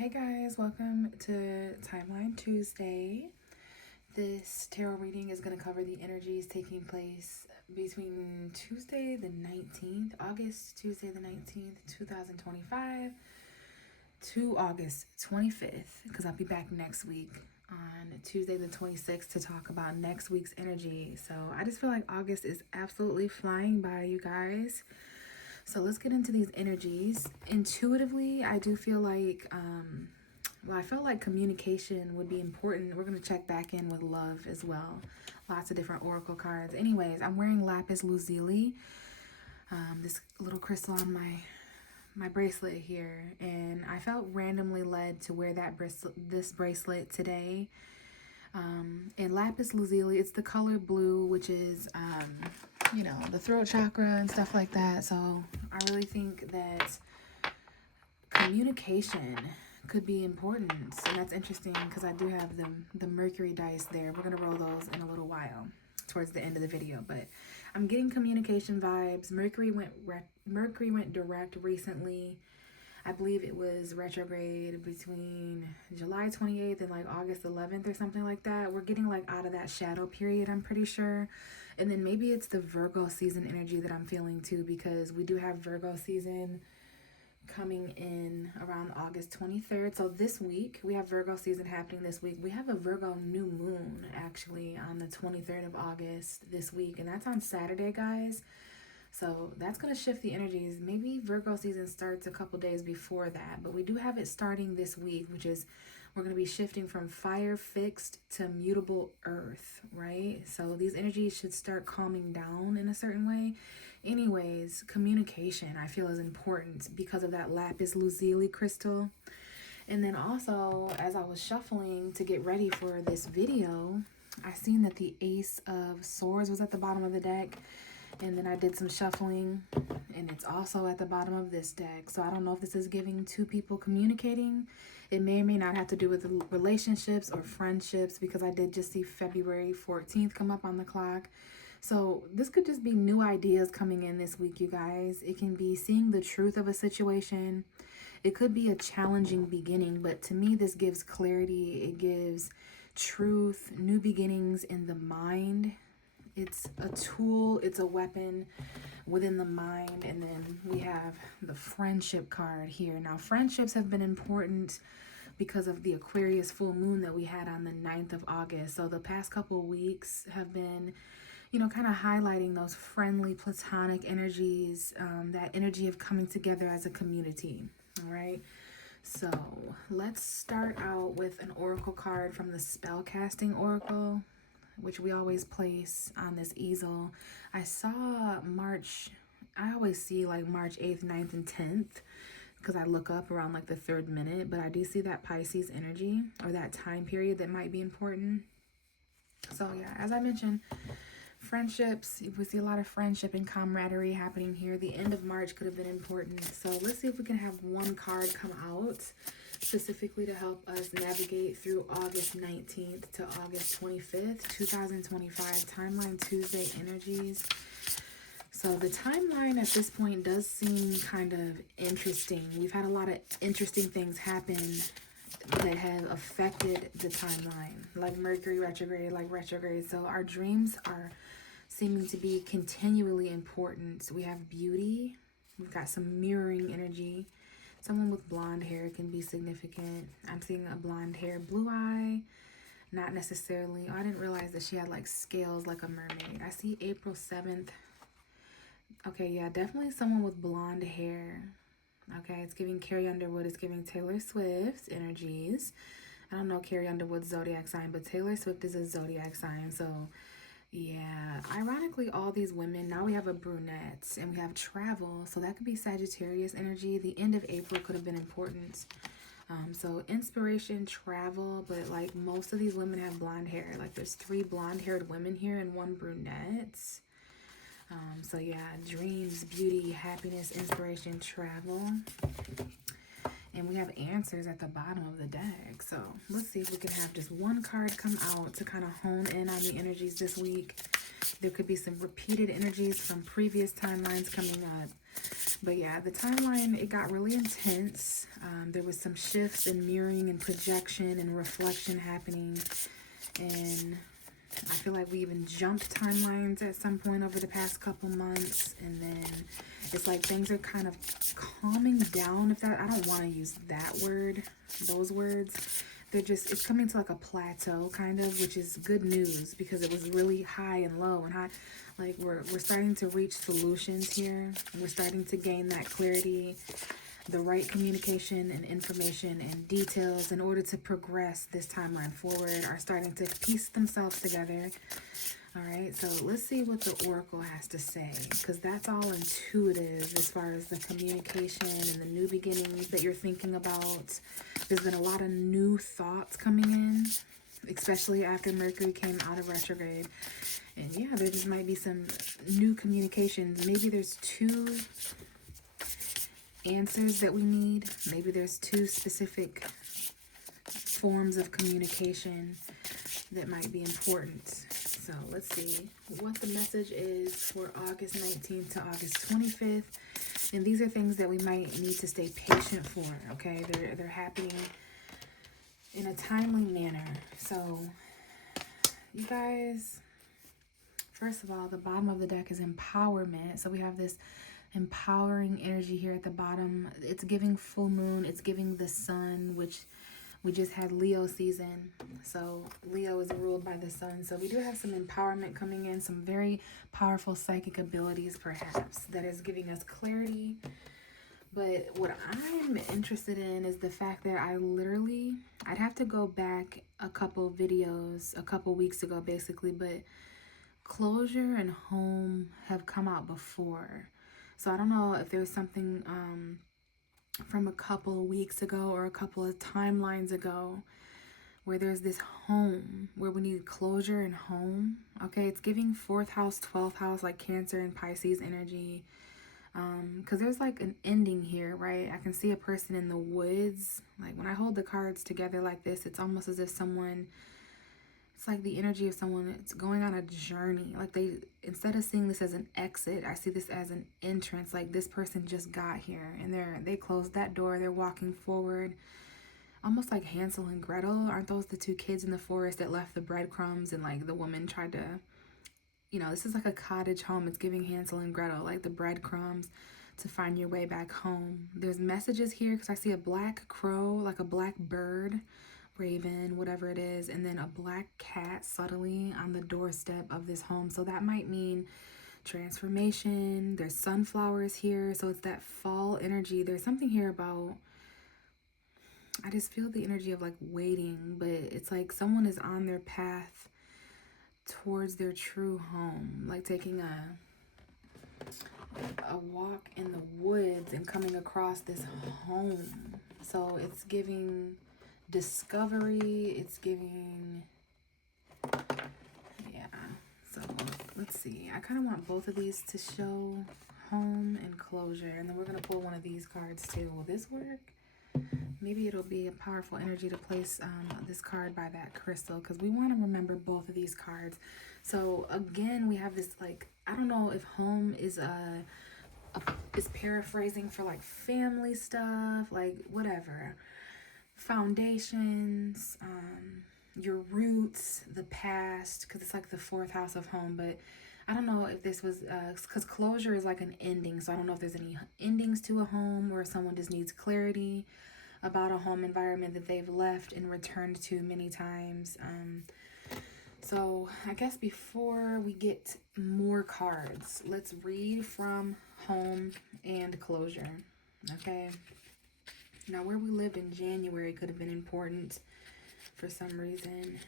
Hey guys, welcome to Timeline Tuesday. This tarot reading is going to cover the energies taking place between Tuesday the 19th, Tuesday the 19th, 2025 to August 25th, because I'll be back next week on Tuesday the 26th to talk about next week's energy. So I just feel like August is absolutely flying by, you guys. So let's get into these energies. Intuitively, I do feel like, I felt like communication would be important. We're going to check back in with love as well. Lots of different oracle cards. Anyways, I'm wearing lapis lazuli, this little crystal on my bracelet here. And I felt randomly led to wear this bracelet today. And lapis lazuli, it's the color blue, which is, the throat chakra and stuff like that. So I really think that communication could be important. And that's interesting because I do have the Mercury dice there. We're going to roll those in a little while towards the end of the video. But I'm getting communication vibes. Mercury went direct recently. I believe it was retrograde between July 28th and like August 11th or something like that. We're getting like out of that shadow period, I'm pretty sure. And then maybe it's the Virgo season energy that I'm feeling too, because we do have Virgo season coming in around August 23rd. So this week, we have Virgo season happening this week. We have a Virgo new moon actually on the 23rd of August this week. And that's on Saturday, guys. So that's going to shift the energies. Maybe Virgo season starts a couple days before that, but we do have it starting this week, which is we're going to be shifting from fire fixed to mutable earth, right? So these energies should start calming down in a certain way. Anyways, communication I feel is important because of that lapis lazuli crystal. And then also, as I was shuffling to get ready for this video, I seen that the Ace of Swords was at the bottom of the deck. And then I did some shuffling, and it's also at the bottom of this deck. So I don't know if this is giving two people communicating. It may or may not have to do with relationships or friendships, because I did just see February 14th come up on the clock. So this could just be new ideas coming in this week, you guys. It can be seeing the truth of a situation. It could be a challenging beginning, but to me, this gives clarity. It gives truth, new beginnings in the mind. It's a tool, it's a weapon within the mind. And then we have the friendship card here. Now, friendships have been important because of the Aquarius full moon that we had on the 9th of August. So the past couple of weeks have been, kind of highlighting those friendly, platonic energies, that energy of coming together as a community. All right. So let's start out with an oracle card from the Spellcasting Oracle, which we always place on this easel. I always see like March 8th, 9th, and 10th, because I look up around like the 3rd minute, but I do see that Pisces energy or that time period that might be important. So yeah, as I mentioned, friendships, we see a lot of friendship and camaraderie happening here. The end of March could have been important. So let's see if we can have one card come out specifically to help us navigate through August 19th to August 25th, 2025, Timeline Tuesday energies. So the timeline at this point does seem kind of interesting. We've had a lot of interesting things happen that have affected the timeline, like Mercury retrograde. So our dreams are seeming to be continually important. So we have beauty. We've got some mirroring energy. Someone with blonde hair can be significant. I'm seeing a blonde hair, blue eye. Not necessarily. Oh, I didn't realize that she had like scales like a mermaid. I see April 7th. Okay, yeah, definitely someone with blonde hair. Okay, it's giving Carrie Underwood. It's giving Taylor Swift energies. I don't know Carrie Underwood's zodiac sign, but Taylor Swift is a zodiac sign. So yeah, ironically, all these women, now we have a brunette and we have travel. So that could be Sagittarius energy. The end of April could have been important. So inspiration, travel, but like most of these women have blonde hair. Like there's 3 blonde haired women here and 1 brunette. So yeah, dreams, beauty, happiness, inspiration, travel. And we have answers at the bottom of the deck. So let's see if we can have just one card come out to kind of hone in on the energies this week. There could be some repeated energies from previous timelines coming up. But yeah, the timeline, it got really intense. There was some shifts and mirroring and projection and reflection happening. And I feel like we even jumped timelines at some point over the past couple months. And then it's like things are kind of calming down. If that, I don't want to use that word, those words. They're just, it's coming to like a plateau kind of, which is good news because it was really high and low and high. Like we're starting to reach solutions here. We're starting to gain that clarity, the right communication and information and details in order to progress this timeline forward are starting to piece themselves together. All right, so let's see what the Oracle has to say, because that's all intuitive as far as the communication and the new beginnings that you're thinking about. There's been a lot of new thoughts coming in, especially after Mercury came out of retrograde. And yeah, there just might be some new communications. Maybe there's 2 answers that we need. Maybe there's 2 specific forms of communication that might be important. So let's see what the message is for August 19th to August 25th. And these are things that we might need to stay patient for, okay? They're happening in a timely manner. So you guys, first of all, the bottom of the deck is empowerment. So we have this empowering energy here at the bottom. It's giving full moon. It's giving the sun, which we just had Leo season. So Leo is ruled by the sun. So we do have some empowerment coming in, some very powerful psychic abilities perhaps that is giving us clarity. But what I'm interested in is the fact that I'd have to go back a couple videos, a couple weeks ago basically, but closure and home have come out before. So I don't know if there's something from a couple of weeks ago or a couple of timelines ago where there's this home, where we need closure and home. Okay, it's giving 4th house, 12th house, like Cancer and Pisces energy. Because there's like an ending here, right? I can see a person in the woods. Like when I hold the cards together like this, it's almost as if someone, it's like the energy of someone that's going on a journey. Like they, instead of seeing this as an exit, I see this as an entrance. Like this person just got here and they closed that door. They're walking forward, almost like Hansel and Gretel. Aren't those the 2 kids in the forest that left the breadcrumbs and like the woman tried to, you know, this is like a cottage home. It's giving Hansel and Gretel, like the breadcrumbs to find your way back home. There's messages here because I see a black crow, like a black bird, raven, whatever it is, and then a black cat subtly on the doorstep of this home. So that might mean transformation. There's sunflowers here, so it's that fall energy. There's something here about, I just feel the energy of like waiting, but it's like someone is on their path towards their true home, like taking a walk in the woods and coming across this home. So it's giving discovery, it's giving, yeah. So let's see, I kind of want both of these to show home and closure, and then we're going to pull one of these cards too. Will this work? Maybe it'll be a powerful energy to place this card by that crystal, because we want to remember both of these cards. So again, we have this, like, I don't know if home is is paraphrasing for like family stuff, like whatever, foundations, your roots, the past, because it's like the 4th house of home. But I don't know if this was because closure is like an ending, so I don't know if there's any endings to a home or someone just needs clarity about a home environment that they've left and returned to many times. So I guess before we get more cards, let's read from home and closure. Okay. Now, where we lived in January could have been important for some reason.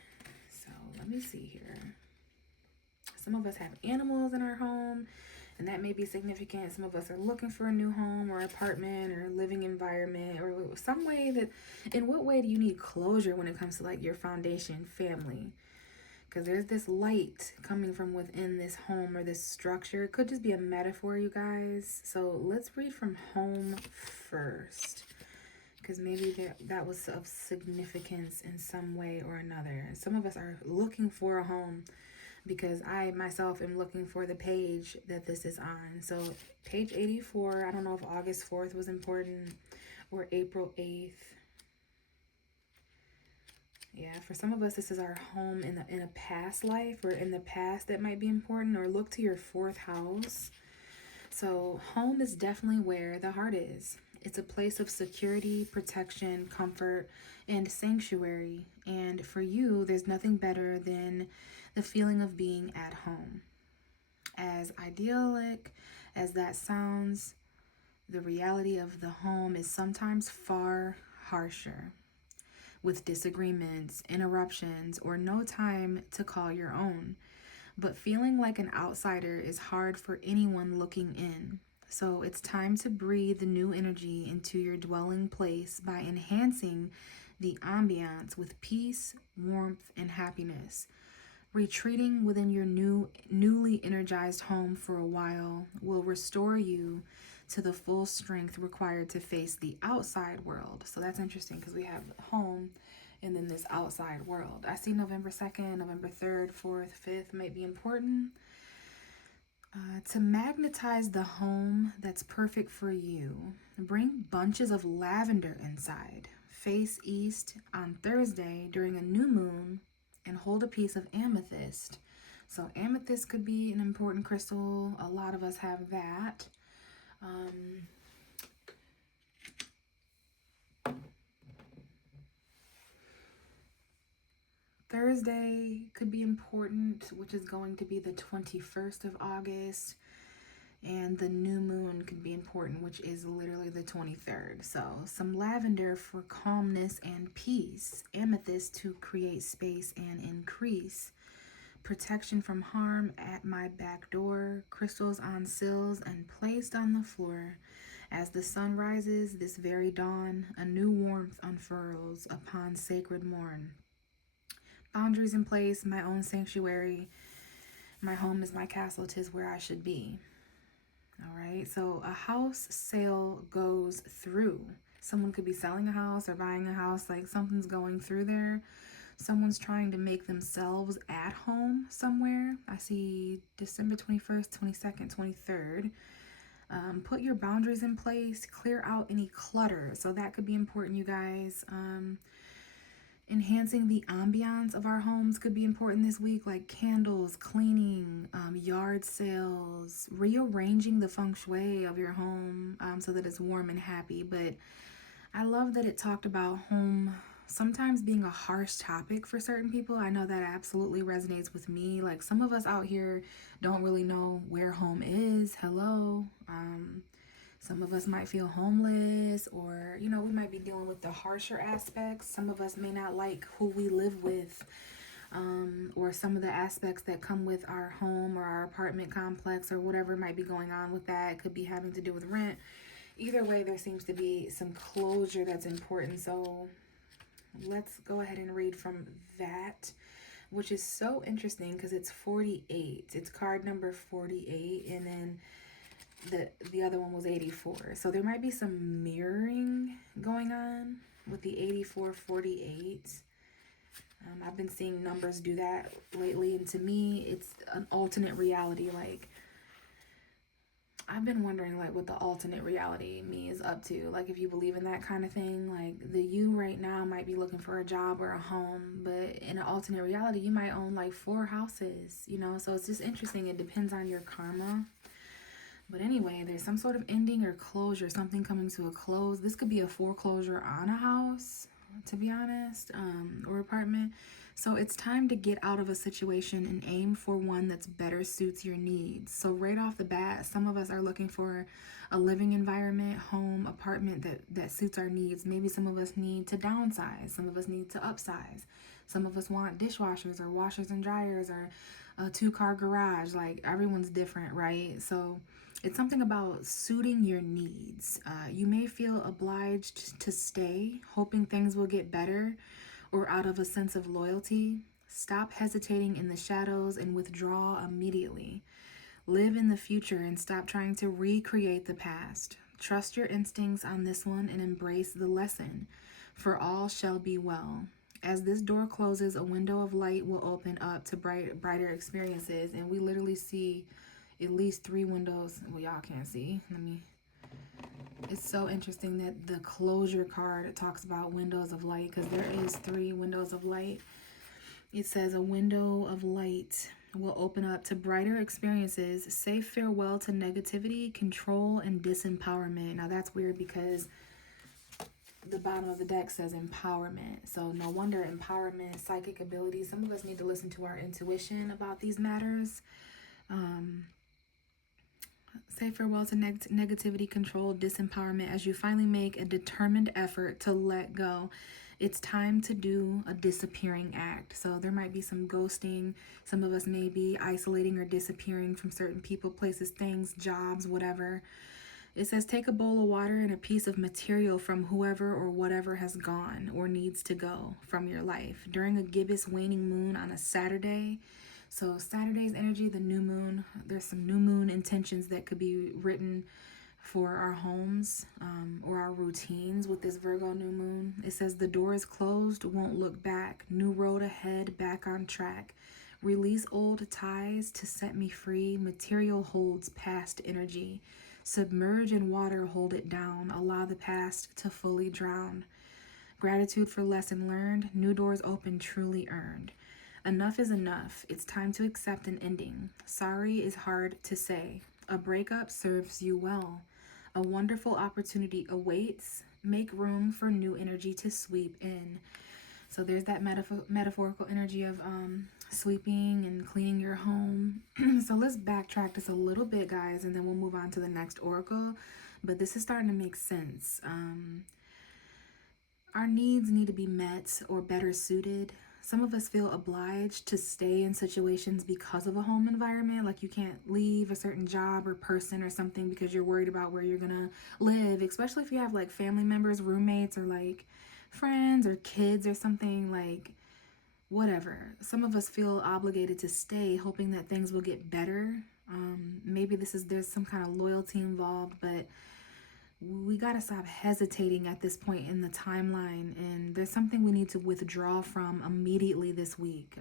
So let me see here. Some of us have animals in our home, and that may be significant. Some of us are looking for a new home or apartment or living environment, or some way that, in what way do you need closure when it comes to like your foundation, family? Because there's this light coming from within this home or this structure. It could just be a metaphor, you guys. So let's read from home first, because maybe that was of significance in some way or another. Some of us are looking for a home. because I myself am looking for the page that this is on. So page 84, I don't know if August 4th was important or April 8th. Yeah, for some of us, this is our home in a past life, or in the past that might be important, or look to your 4th house. So home is definitely where the heart is. It's a place of security, protection, comfort, and sanctuary. And for you, there's nothing better than the feeling of being at home. As idyllic as that sounds, the reality of the home is sometimes far harsher, with disagreements, interruptions, or no time to call your own. But feeling like an outsider is hard for anyone looking in. So it's time to breathe new energy into your dwelling place by enhancing the ambiance with peace, warmth, and happiness. Retreating within your newly energized home for a while will restore you to the full strength required to face the outside world. So that's interesting because we have home and then this outside world. I see November 2nd, November 3rd, 4th, 5th might be important. To magnetize the home that's perfect for you, bring bunches of lavender inside. Face east on Thursday during a new moon and hold a piece of amethyst. So amethyst could be an important crystal. A lot of us have that. Thursday could be important, which is going to be the 21st of August. And the new moon could be important, which is literally the 23rd. So some lavender for calmness and peace. Amethyst to create space and increase. Protection from harm at my back door. Crystals on sills and placed on the floor. As the sun rises this very dawn, a new warmth unfurls upon sacred morn. Boundaries in place, my own sanctuary. My home is my castle, 'tis where I should be. All right, so a house sale goes through. Someone could be selling a house or buying a house, like something's going through there. Someone's trying to make themselves at home somewhere. I see December 21st, 22nd, 23rd. Put your boundaries in place, clear out any clutter. So that could be important, you guys. Enhancing the ambiance of our homes could be important this week, like candles, cleaning, yard sales, rearranging the feng shui of your home so that it's warm and happy. But I love that it talked about home sometimes being a harsh topic for certain people. I know that absolutely resonates with me. Like some of us out here don't really know where home is. Hello. Some of us might feel homeless, or, we might be dealing with the harsher aspects. Some of us may not like who we live with, or some of the aspects that come with our home or our apartment complex or whatever might be going on with that. It could be having to do with rent. Either way, there seems to be some closure that's important. So let's go ahead and read from that, which is so interesting because it's 48. It's card number 48, and then the other one was 84. So there might be some mirroring going on with the 84, 48. I've been seeing numbers do that lately, and to me, it's an alternate reality. Like, I've been wondering, like, what the alternate reality me is up to. Like, if you believe in that kind of thing, like, the you right now might be looking for a job or a home, but in an alternate reality, you might own, like, 4 houses, So it's just interesting. It depends on your karma. But anyway, there's some sort of ending or closure, something coming to a close. This could be a foreclosure on a house, to be honest, or apartment. So it's time to get out of a situation and aim for one that's better suits your needs. So right off the bat, some of us are looking for a living environment, home, apartment that suits our needs. Maybe some of us need to downsize. Some of us need to upsize. Some of us want dishwashers or washers and dryers or a 2-car garage. Like, everyone's different, right? So it's something about suiting your needs. You may feel obliged to stay, hoping things will get better, or out of a sense of loyalty. Stop hesitating in the shadows and withdraw immediately. Live in the future and stop trying to recreate the past. Trust your instincts on this one and embrace the lesson. For all shall be well. As this door closes, a window of light will open up to brighter experiences. And we literally see at least 3 windows. Well, y'all can't see. It's so interesting that the closure card talks about windows of light, because there is 3 windows of light. It says a window of light will open up to brighter experiences. Say farewell to negativity, control, and disempowerment. Now that's weird because the bottom of the deck says empowerment. So no wonder empowerment, psychic abilities. Some of us need to listen to our intuition about these matters. Say farewell to negativity, control, disempowerment. As you finally make a determined effort to let go, it's time to do a disappearing act. So there might be some ghosting. Some of us may be isolating or disappearing from certain people, places, things, jobs, whatever. It says take a bowl of water and a piece of material from whoever or whatever has gone or needs to go from your life. During a gibbous waning moon on a Saturday. So Saturday's energy, the new moon, there's some new moon intentions that could be written for our homes or our routines with this Virgo new moon. It says the door is closed, won't look back. New road ahead, back on track. Release old ties to set me free. Material holds past energy. Submerge in water, hold it down. Allow the past to fully drown. Gratitude for lesson learned. New doors open, truly earned. Enough is enough. It's time to accept an ending. Sorry is hard to say. A breakup serves you well. A wonderful opportunity awaits. Make room for new energy to sweep in. So there's that metaphorical energy of sweeping and cleaning your home. So let's backtrack just a little bit, guys, and then we'll move on to the next oracle. But this is starting to make sense. Our needs need to be met or better suited. Some of us feel obliged to stay in situations because of a home environment. Like you can't leave a certain job or person or something because you're worried about where you're gonna live, especially if you have like family members, roommates, or like friends or kids or something, like whatever. Some of us feel obligated to stay hoping that things will get better. Maybe there's some kind of loyalty involved, but we got to stop hesitating at this point in the timeline, and there's something we need to withdraw from immediately this week.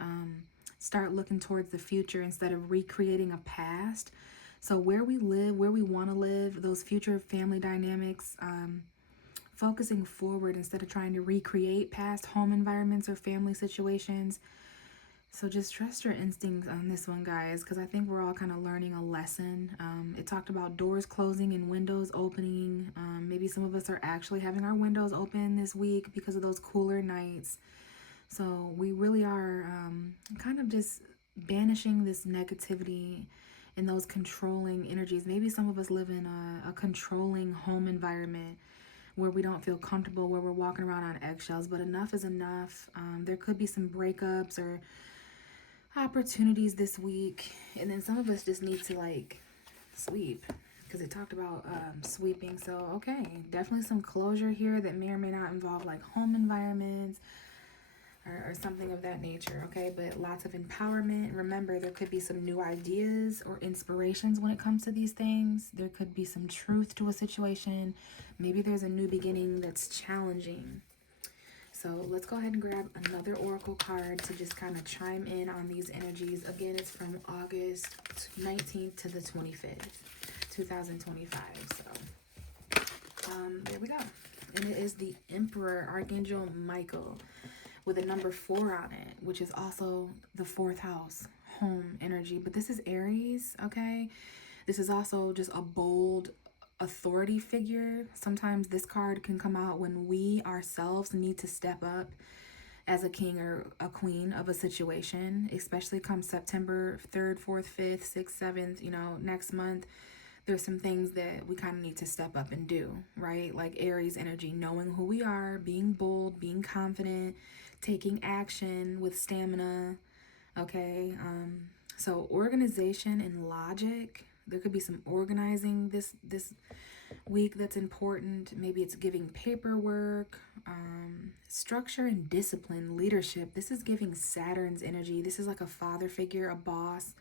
Start looking towards the future instead of recreating a past. So where we live, where we want to live, those future family dynamics, focusing forward instead of trying to recreate past home environments or family situations. So just trust your instincts on this one, guys, because I think we're all kind of learning a lesson. It talked about doors closing and windows opening. Maybe some of us are actually having our windows open this week because of those cooler nights. So we really are kind of just banishing this negativity and those controlling energies. Maybe some of us live in a controlling home environment where we don't feel comfortable, where we're walking around on eggshells, but enough is enough. There could be some breakups or opportunities this week, and then some of us just need to like sweep, because it talked about sweeping. So okay, definitely some closure here that may or may not involve like home environments or something of that nature. Okay, but lots of empowerment. Remember, there could be some new ideas or inspirations when it comes to these things. There could be some truth to a situation. Maybe there's a new beginning that's challenging. So let's go ahead and grab another oracle card to just kind of chime in on these energies. Again, it's from August 19th to the 25th, 2025. So there we go. And it is the Emperor, Archangel Michael, with a number 4 on it, which is also the 4th house, home energy. But this is Aries, okay? This is also just a bold authority figure. Sometimes this card can come out when we ourselves need to step up as a king or a queen of a situation, especially come September 3rd, 4th, 5th, 6th, 7th, next month. There's some things that we kind of need to step up and do, right? Like Aries energy, knowing who we are, being bold, being confident, taking action with stamina, okay? So organization and logic. There could be some organizing this week that's important. Maybe it's giving paperwork, structure and discipline, leadership. This is giving Saturn's energy. This is like a father figure, a boss,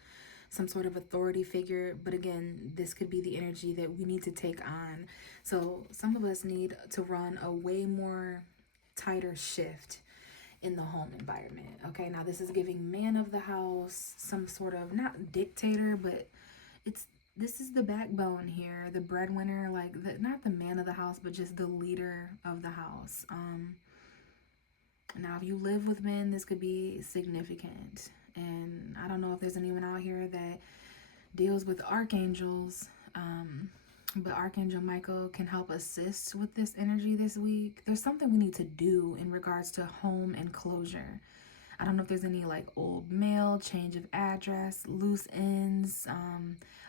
some sort of authority figure. But again, this could be the energy that we need to take on. So some of us need to run a way more tighter shift in the home environment. Okay, now this is giving man of the house, some sort of, not dictator, but this is the backbone here, the breadwinner, like not the man of the house, but just the leader of the house. Now if you live with men, this could be significant. And I don't know if there's anyone out here that deals with archangels, but Archangel Michael can help assist with this energy this week. There's something we need to do in regards to home and closure. I don't know if there's any like old mail, change of address, loose ends,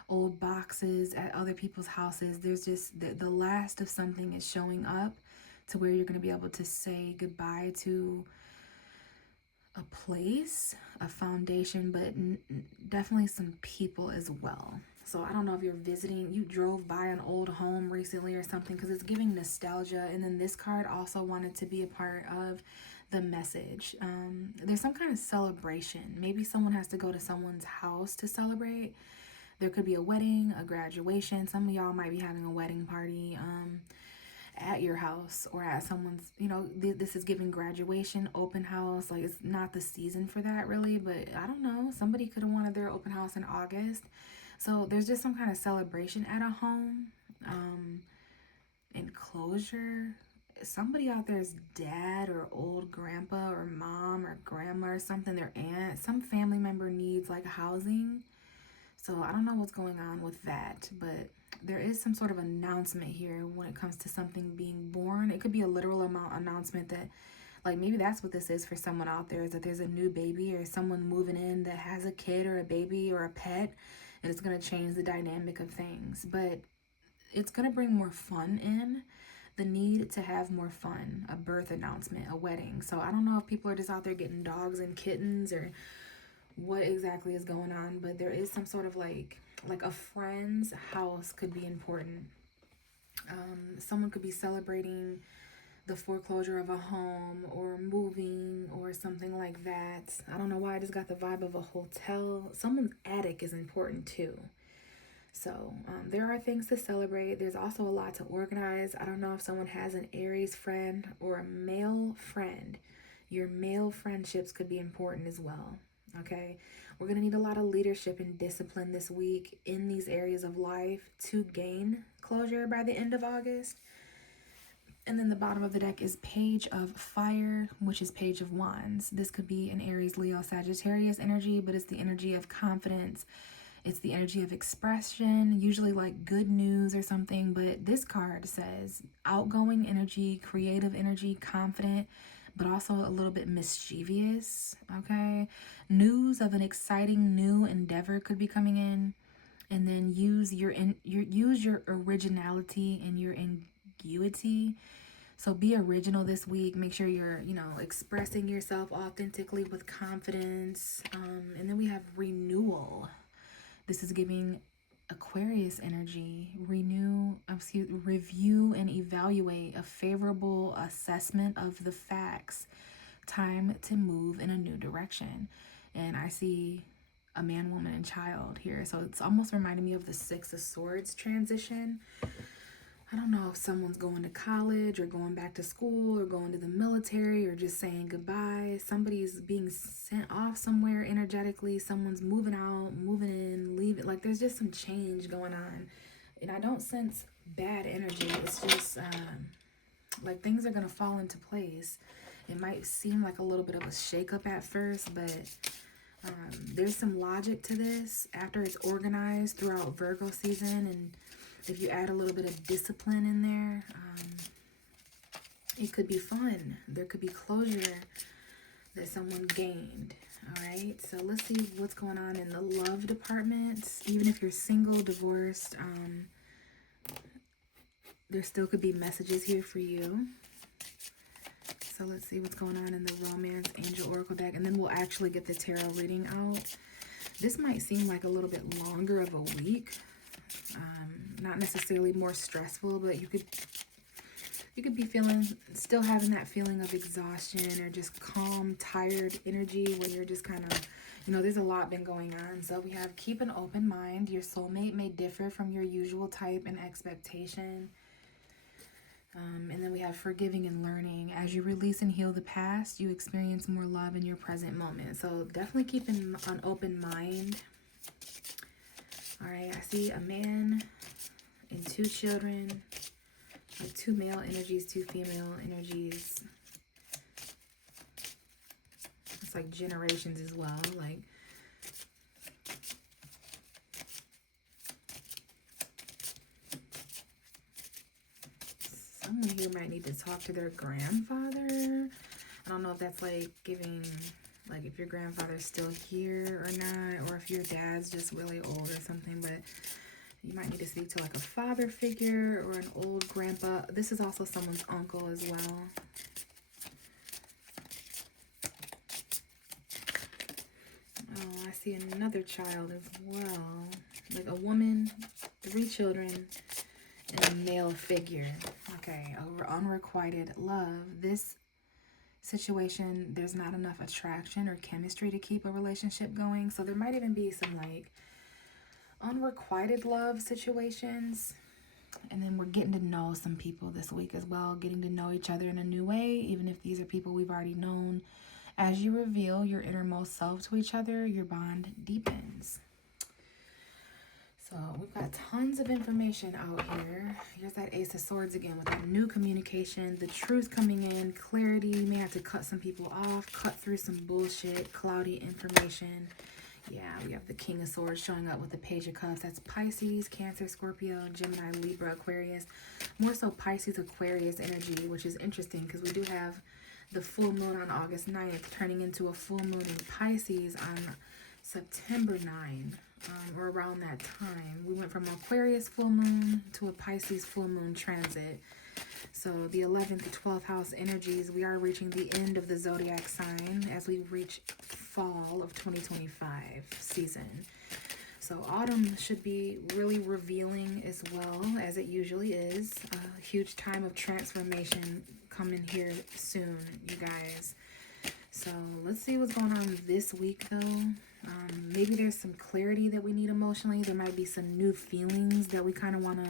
old boxes at other people's houses. There's just the last of something is showing up to where you're going to be able to say goodbye to a place, a foundation, but definitely some people as well. So I don't know if you're visiting, you drove by an old home recently or something, because it's giving nostalgia. And then this card also wanted to be a part of the message. There's some kind of celebration. Maybe someone has to go to someone's house to celebrate. There could be a wedding, a graduation. Some of y'all might be having a wedding party at your house or at someone's, this is giving graduation, open house. Like, it's not the season for that really, but I don't know. Somebody could have wanted their open house in August. So there's just some kind of celebration at a home, and closure. Somebody out there's dad or old grandpa or mom or grandma or something, their aunt, some family member needs like housing. So I don't know what's going on with that, but there is some sort of announcement here when it comes to something being born. It could be a literal announcement that, like, maybe that's what this is for someone out there, is that there's a new baby or someone moving in that has a kid or a baby or a pet, and it's going to change the dynamic of things. But it's going to bring more fun in. The need to have more fun, a birth announcement, a wedding. So I don't know if people are just out there getting dogs and kittens or what exactly is going on, but there is some sort of like a friend's house could be important. Someone could be celebrating the foreclosure of a home or moving or something like that. I don't know why I just got the vibe of a hotel. Someone's attic is important too. So there are things to celebrate. There's also a lot to organize. I don't know if someone has an Aries friend or a male friend. Your male friendships could be important as well. Okay, we're going to need a lot of leadership and discipline this week in these areas of life to gain closure by the end of August. And then the bottom of the deck is Page of Fire, which is Page of Wands. This could be an Aries, Leo, Sagittarius energy, but it's the energy of confidence. It's the energy of expression, usually like good news or something. But this card says outgoing energy, creative energy, confident, but also a little bit mischievous. Okay, news of an exciting new endeavor could be coming in. And then use your originality and your ambiguity. So be original this week. Make sure you're, expressing yourself authentically with confidence. And then we have renewal. This is giving Aquarius energy. Review and evaluate a favorable assessment of the facts. Time to move in a new direction. And I see a man, woman, and child here. So it's almost reminding me of the Six of Swords transition. I don't know if someone's going to college or going back to school or going to the military or just saying goodbye. Somebody's being sent off somewhere energetically. Someone's moving out, moving in, leaving. Like, there's just some change going on. And I don't sense bad energy. It's just like things are going to fall into place. It might seem like a little bit of a shakeup at first, but there's some logic to this after it's organized throughout Virgo season. And if you add a little bit of discipline in there, it could be fun. There could be closure that someone gained. All right, so let's see what's going on in the love department. Even if you're single, divorced, there still could be messages here for you. So let's see what's going on in the romance angel oracle deck, and then we'll actually get the tarot reading out. This might seem like a little bit longer of a week. Not necessarily more stressful, but you could be still having that feeling of exhaustion or just calm, tired energy where you're just kind of, there's a lot been going on. So we have keep an open mind. Your soulmate may differ from your usual type and expectation. And then we have forgiving and learning. As you release and heal the past, you experience more love in your present moment. So definitely keep an open mind. All right, I see a man and 2 children, like 2 male energies, 2 female energies. It's like generations as well. Like, someone here might need to talk to their grandfather. I don't know if that's like giving, like if your grandfather's still here or not, or if your dad's just really old or something, but you might need to speak to like a father figure or an old grandpa. This is also someone's uncle as well. Oh, I see another child as well. Like a woman, 3 children, and a male figure. Okay, over unrequited love. This situation, there's not enough attraction or chemistry to keep a relationship going. So there might even be some like unrequited love situations. And then we're getting to know some people this week as well, getting to know each other in a new way, even if these are people we've already known. As you reveal your innermost self to each other, your bond deepens. So we've got tons of information out here. Here's that Ace of Swords again with that new communication, the truth coming in, clarity. You may have to cut some people off, cut through some bullshit, cloudy information. Yeah, we have the King of Swords showing up with the Page of Cups. That's Pisces, Cancer, Scorpio, Gemini, Libra, Aquarius. More so Pisces, Aquarius energy, which is interesting because we do have the full moon on August 9th turning into a full moon in Pisces on September 9, or around that time. We went from Aquarius full moon to a Pisces full moon transit. So the 11th to 12th house energies, we are reaching the end of the zodiac sign as we reach fall of 2025 season. So autumn should be really revealing as well, as it usually is. A huge time of transformation coming here soon, you guys. So let's see what's going on this week, though. Maybe there's some clarity that we need emotionally. There might be some new feelings that we kind of want to...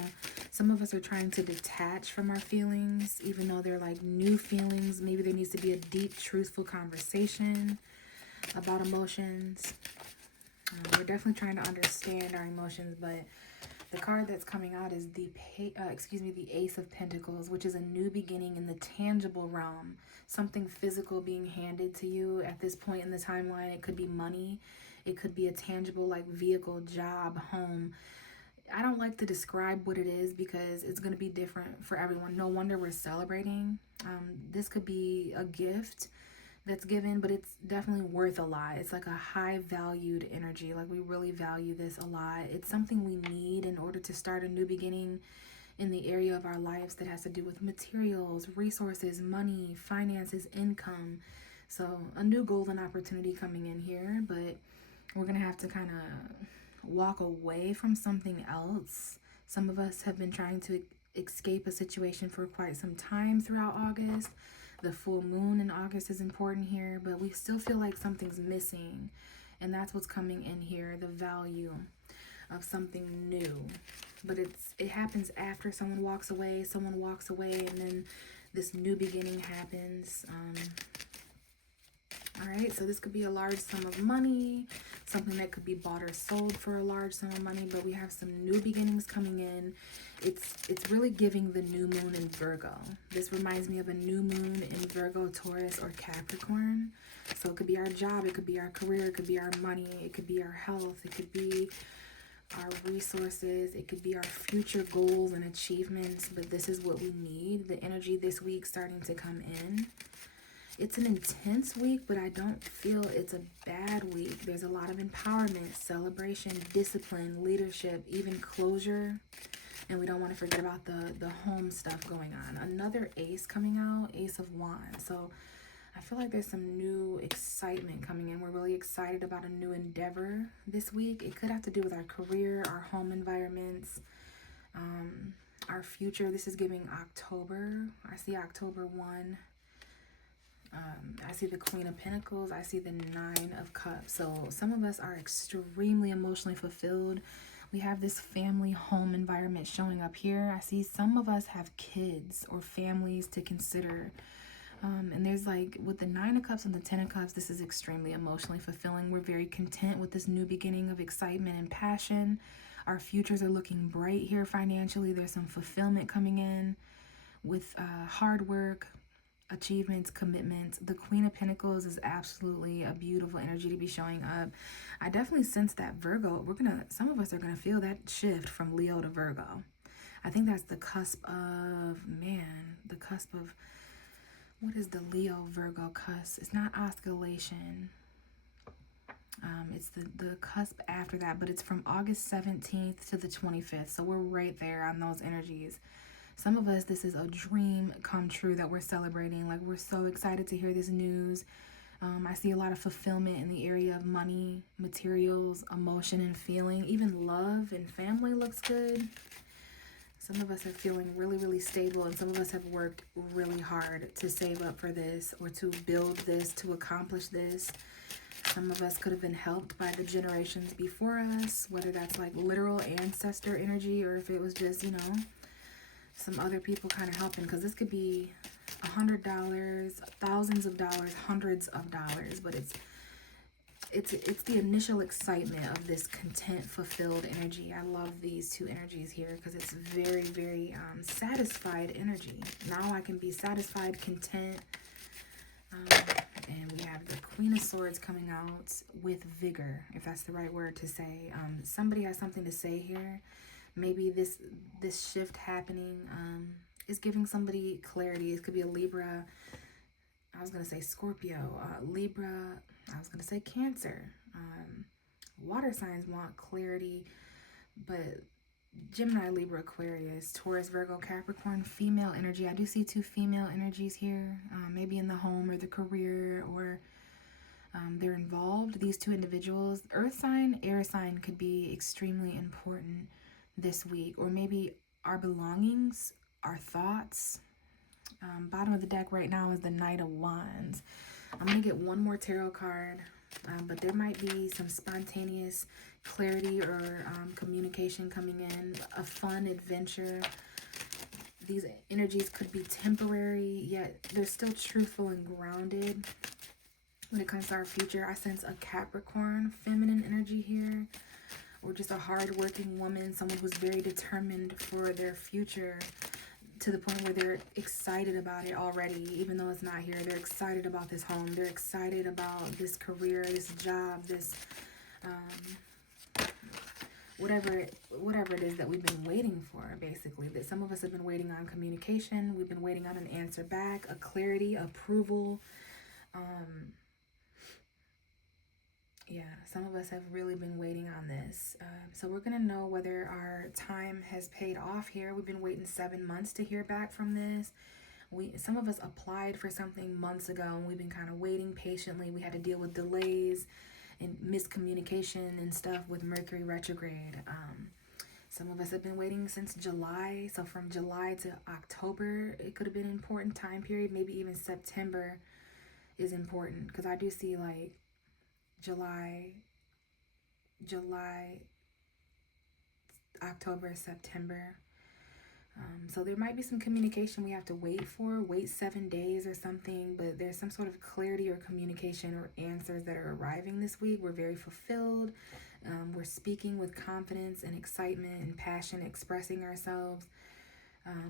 Some of us are trying to detach from our feelings, even though they're like new feelings. Maybe there needs to be a deep, truthful conversation about emotions. We're definitely trying to understand our emotions, but the card that's coming out is the Ace of Pentacles, which is a new beginning in the tangible realm. Something physical being handed to you at this point in the timeline. It could be money. It could be a tangible like vehicle, job, home. I don't like to describe what it is because it's going to be different for everyone. No wonder we're celebrating. This could be a gift that's given, but it's definitely worth a lot. It's like a high valued energy. Like we really value this a lot. It's something we need in order to start a new beginning in the area of our lives that has to do with materials, resources, money, finances, income. So a new golden opportunity coming in here, but we're going to have to kind of walk away from something else. Some of us have been trying to escape a situation for quite some time throughout August. The full moon in August is important here, but we still feel like something's missing. And that's what's coming in here, the value of something new. But it happens after someone walks away, and then this new beginning happens. All right, so this could be a large sum of money, something that could be bought or sold for a large sum of money, but we have some new beginnings coming in. It's really giving the new moon in Virgo. This reminds me of a new moon in Virgo, Taurus, or Capricorn. So it could be our job, it could be our career, it could be our money, it could be our health, it could be our resources, it could be our future goals and achievements, but this is what we need. The energy this week starting to come in. It's an intense week, but I don't feel it's a bad week. There's a lot of empowerment, celebration, discipline, leadership, even closure. And we don't want to forget about the home stuff going on. Another ace coming out, Ace of Wands. So I feel like there's some new excitement coming in. We're really excited about a new endeavor this week. It could have to do with our career, our home environments, our future. This is giving October. I see October 1. I see the Queen of Pentacles. I see the 9 of Cups. So some of us are extremely emotionally fulfilled. We have this family home environment showing up here. I see some of us have kids or families to consider. And there's like with the 9 of Cups and the 10 of Cups, this is extremely emotionally fulfilling. We're very content with this new beginning of excitement and passion. Our futures are looking bright here financially. There's some fulfillment coming in with hard work, achievements, commitments. The Queen of Pentacles is absolutely a beautiful energy to be showing up. I definitely sense that Virgo, some of us are gonna feel that shift from Leo to Virgo. I think that's the cusp of, what is the Leo Virgo cusp? It's not oscillation. It's the cusp after that, but it's from August 17th to the 25th. So we're right there on those energies. Some of us, this is a dream come true that we're celebrating. Like, we're so excited to hear this news. I see a lot of fulfillment in the area of money, materials, emotion, and feeling. Even love and family looks good. Some of us are feeling really, really stable, and some of us have worked really hard to save up for this or to build this, to accomplish this. Some of us could have been helped by the generations before us, whether that's like literal ancestor energy or if it was just, some other people kind of helping, because this could be $100, thousands of dollars, hundreds of dollars, but it's the initial excitement of this content, fulfilled energy. I love these two energies here because it's very, very satisfied energy. Now I can be satisfied, content, and we have the Queen of Swords coming out with vigor, if that's the right word to say. Somebody has something to say here. Maybe this shift happening is giving somebody clarity. It could be a Libra. I was going to say Scorpio. Libra. I was going to say Cancer. Water signs want clarity, but Gemini, Libra, Aquarius, Taurus, Virgo, Capricorn, female energy. I do see two female energies here, maybe in the home or the career, or they're involved. These two individuals, earth sign, air sign, could be extremely important this week, or maybe our belongings, our thoughts. Bottom of the deck right now is the Knight of Wands. I'm going to get one more tarot card, but there might be some spontaneous clarity or communication coming in, a fun adventure. These energies could be temporary, yet they're still truthful and grounded. When it comes to our future, I sense a Capricorn, feminine energy here, or just a hard-working woman, someone who's very determined for their future, to the point where they're excited about it already, even though it's not here. They're excited about this home. They're excited about this career, this job, this whatever it is that we've been waiting for, basically. That some of us have been waiting on communication. We've been waiting on an answer back, a clarity, approval. Yeah, some of us have really been waiting on this. So we're going to know whether our time has paid off here. We've been waiting 7 months to hear back from this. Some of us applied for something months ago, and we've been kind of waiting patiently. We had to deal with delays and miscommunication and stuff with Mercury retrograde. Some of us have been waiting since July. So from July to October, it could have been an important time period. Maybe even September is important, because I do see like July, October, September. So there might be some communication we have to wait 7 days or something, but there's some sort of clarity or communication or answers that are arriving this week. We're very fulfilled. We're speaking with confidence and excitement and passion, expressing ourselves.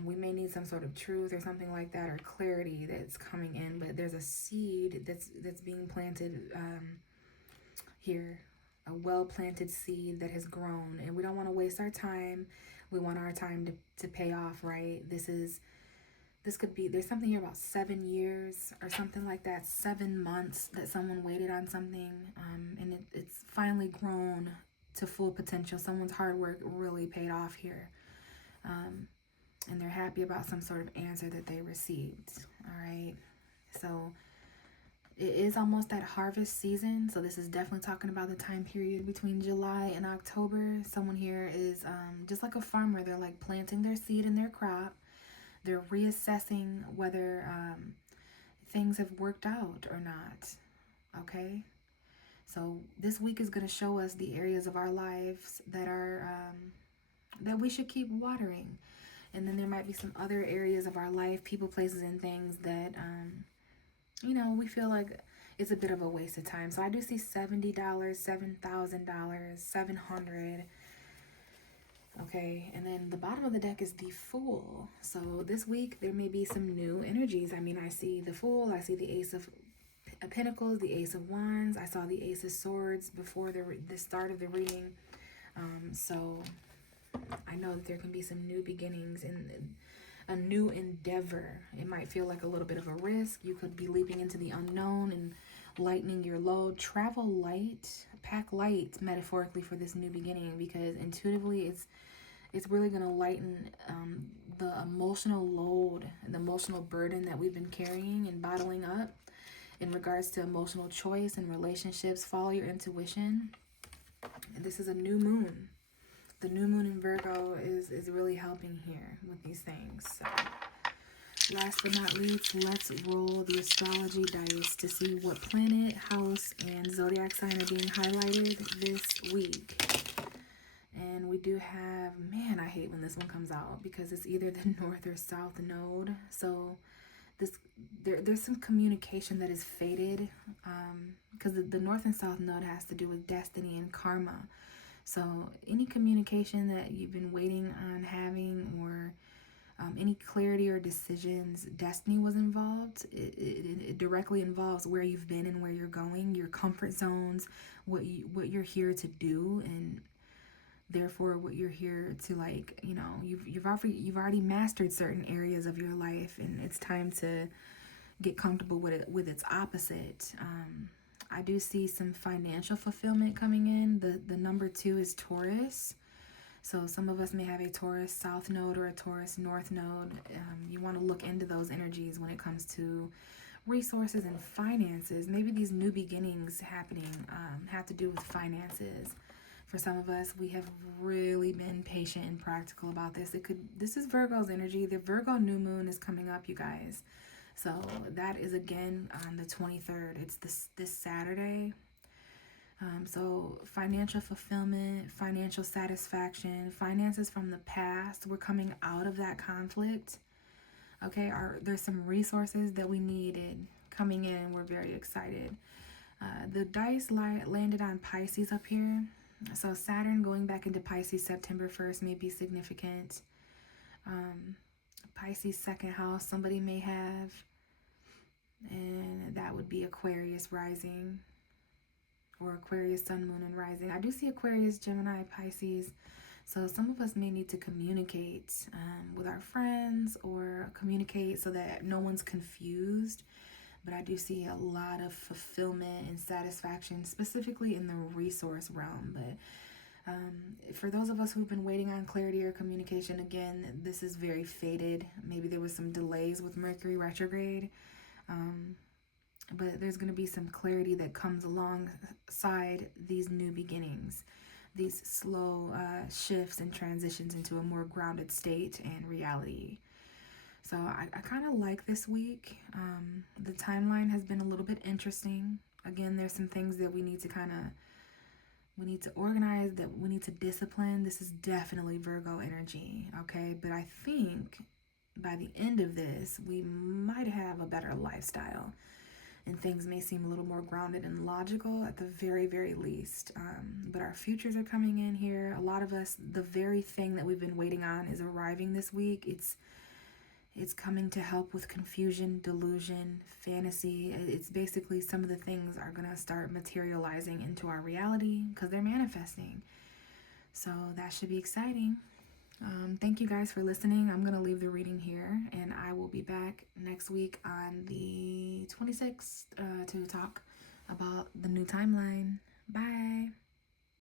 We may need some sort of truth or something like that, or clarity that's coming in, but there's a seed that's being planted here, a well-planted seed that has grown, and we don't want to waste our time. We want our time to pay off, right? This could be, there's something here about 7 years or something like that, 7 months that someone waited on something, and it's finally grown to full potential. Someone's hard work really paid off here, and they're happy about some sort of answer that they received. All right, so it is almost that harvest season, so this is definitely talking about the time period between July and October. Someone here is just like a farmer. They're like planting their seed in their crop. They're reassessing whether things have worked out or not, okay? So this week is going to show us the areas of our lives that are that we should keep watering. And then there might be some other areas of our life, people, places, and things that, you know, we feel like it's a bit of a waste of time. So I do see $70, $7,000, $700. Okay, and then the bottom of the deck is the Fool. So this week there may be some new energies. I mean, I see the Fool, I see the Ace of Pentacles, the Ace of Wands. I saw the Ace of Swords before the start of the reading. So I know that there can be some new beginnings and a new endeavor. It might feel like a little bit of a risk. You could be leaping into the unknown and lightening your load. Travel light, pack light metaphorically for this new beginning, because intuitively it's really going to lighten the emotional load, the emotional burden that we've been carrying and bottling up in regards to emotional choice and relationships. Follow your intuition. And this is a new moon. The new moon in Virgo is really helping here with these things. So, last but not least, let's roll the astrology dice to see what planet, house, and zodiac sign are being highlighted this week. And we do have, man, I hate when this one comes out because it's either the north or south node. So there's some communication that is faded, because the north and south node has to do with destiny and karma. So any communication that you've been waiting on having, or any clarity or decisions, destiny was involved. It directly involves where you've been and where you're going, your comfort zones, what you're here to do, and therefore what you're here to, like, you know, you've already mastered certain areas of your life, and it's time to get comfortable with its opposite. I do see some financial fulfillment coming in. The number 2 is Taurus. So some of us may have a Taurus South node or a Taurus North node. You want to look into those energies when it comes to resources and finances. Maybe these new beginnings happening have to do with finances. For some of us, we have really been patient and practical about this. This is Virgo's energy. The Virgo new moon is coming up, you guys. So that is again on the 23rd. It's this Saturday. So financial fulfillment, financial satisfaction, finances from the past. We're coming out of that conflict. Okay, there's some resources that we needed coming in. We're very excited. The dice landed on Pisces up here. So Saturn going back into Pisces September 1st may be significant. Pisces second house somebody may have, and that would be Aquarius rising, or Aquarius sun, moon, and rising. I do see Aquarius, Gemini, Pisces. So some of us may need to communicate with our friends, or communicate so that no one's confused. But I do see a lot of fulfillment and satisfaction, specifically in the resource realm. But for those of us who've been waiting on clarity or communication, again, this is very faded. Maybe there was some delays with Mercury retrograde. But there's going to be some clarity that comes alongside these new beginnings, these slow shifts and transitions into a more grounded state and reality. So I kind of like this week. The timeline has been a little bit interesting. Again, there's some things that we need to organize, that we need to discipline. This is definitely Virgo energy, okay? But I think by the end of this, we might have a better lifestyle, and things may seem a little more grounded and logical at the very, very least. But our futures are coming in here. A lot of us, the very thing that we've been waiting on is arriving this week. It's coming to help with confusion, delusion, fantasy. It's basically some of the things are going to start materializing into our reality because they're manifesting. So that should be exciting. Thank you guys for listening. I'm going to leave the reading here, and I will be back next week on the 26th to talk about the new timeline. Bye.